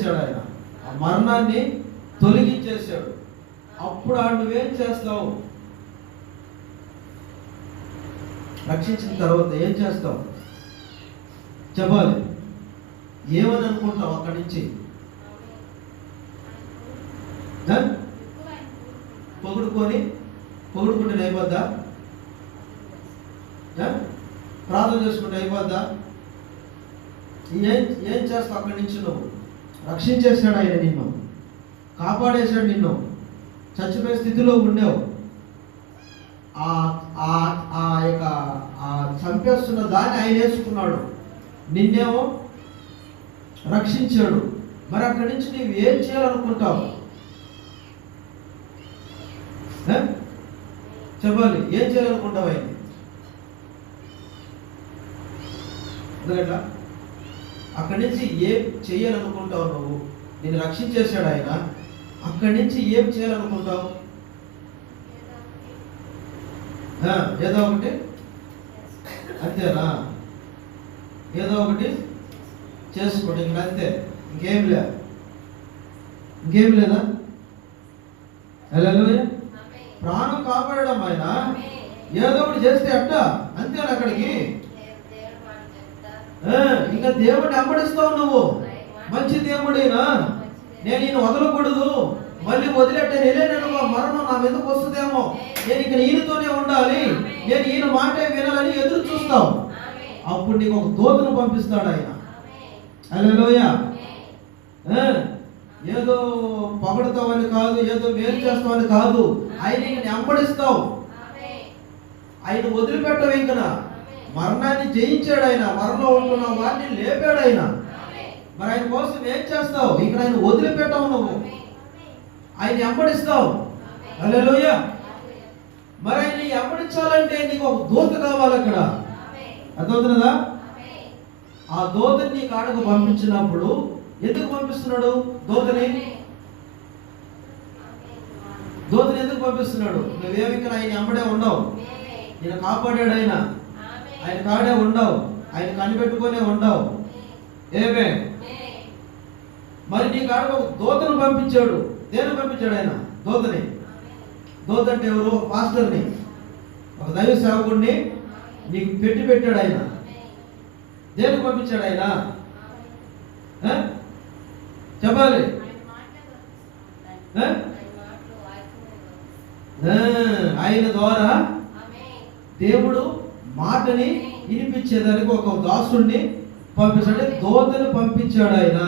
చేశాడు ఆయన, ఆ మరణాన్ని తొలగించేశాడు. అప్పుడు నువ్వేం చేస్తావు? రక్షించిన తర్వాత ఏం చేస్తావు చెప్పాలి. ఏమని అనుకుంటావు అక్కడి నుంచి? పొగుడుకుంటే అయిపోద్దా? ప్రార్థన చేసుకుంటే అయిపోద్దా? ఏం చేస్తావు అక్కడి నుంచి? నువ్వు రక్షించేశాడు ఆయన, నిన్ను కాపాడేశాడు, నిన్ను చచ్చిపోయే స్థితిలో ఉండేవు. ఆ యొక్క చంపేస్తున్న దాన్ని ఆయన వేసుకున్నాడు, నిన్నేమో రక్షించాడు. మరి అక్కడి నుంచి నువ్వు ఏం చేయాలనుకుంటావు చెప్పాలి. ఏం చేయాలనుకుంటావు ఆయన? ఎందుకంటే అక్కడి నుంచి ఏం చేయాలనుకుంటావు నువ్వు? నిన్ను రక్షించేశాడు ఆయన, అక్కడి నుంచి ఏం చేయాలనుకుంటావు? ఏదో ఒకటి, అంతేనా? ఏదో ఒకటి చేసుకోండి, ఇంక అంతే, ఇంకేం లేదా? హల్లెలూయా. ప్రాణం కాపాడడం ఆయన, ఏదో ఒకటి చేస్తే అట్ట అంతేనా? అక్కడికి ఇంకా దేవుడిని వెంబడిస్తావు నువ్వు. మంచి దేవుడైనా నేను ఈయన వదలకూడదు, మళ్ళీ వదిలేట్టే వెళ్ళేననుకో, మరణం నా మీదకు వస్తుందేమో, నేను ఇక ఈయనతోనే ఉండాలి, నేను ఈయన మాటే వినాలని ఎదురు చూస్తావు. అప్పుడు నీకు ఒక దూతను పంపిస్తాడు ఆయన. హల్లెలూయా. ఏదో పొగడతావని కాదు, ఏదో మేలు చేస్తావని కాదు, ఆయన ఇంక వెంబడిస్తావు. ఆయన వదిలిపెట్టవు. ఇంక మరణాన్ని జయించాడు ఆయన, మరణంలో ఉంటున్న వారిని లేపాడు ఆయన. మరి ఆయన కోసం ఏం చేస్తావు? ఇక్కడ ఆయన వదిలిపెట్టవు, నువ్వు ఆయన వెంబడిస్తావు. హల్లెలూయా. మరి ఆయన వెంబడించాలంటే నీకు ఒక దూత కావాలి అక్కడ. అర్థమవుతున్నదా? ఆ దూతని నీ కాడకు పంపించినప్పుడు ఎందుకు పంపిస్తున్నాడు? దూతని ఎందుకు పంపిస్తున్నాడు? నువ్వేమి ఇక్కడ ఆయన వెంబడే ఉండవు, నేను కాపాడాడు ఆయన, ఆయన కాడే ఉండవు, ఆయన కనిపెట్టుకునే ఉండవు. ఏమే మరి నీ కాడకు ఒక దూతను పంపించాడు. దేని పంపించాడు ఆయన? దూతని. దూత అంటే ఎవరు? పాస్టర్ని, ఒక దైవ సేవకుడిని నీకు పెట్టాడు ఆయన. దేనికి పంపించాడు ఆయన చెప్పాలి. ఆయన ద్వారా దేవుడు మాటని వినిపించేదానికి ఒక దాసుడిని పంపించాడు, దూతను పంపించాడు ఆయన.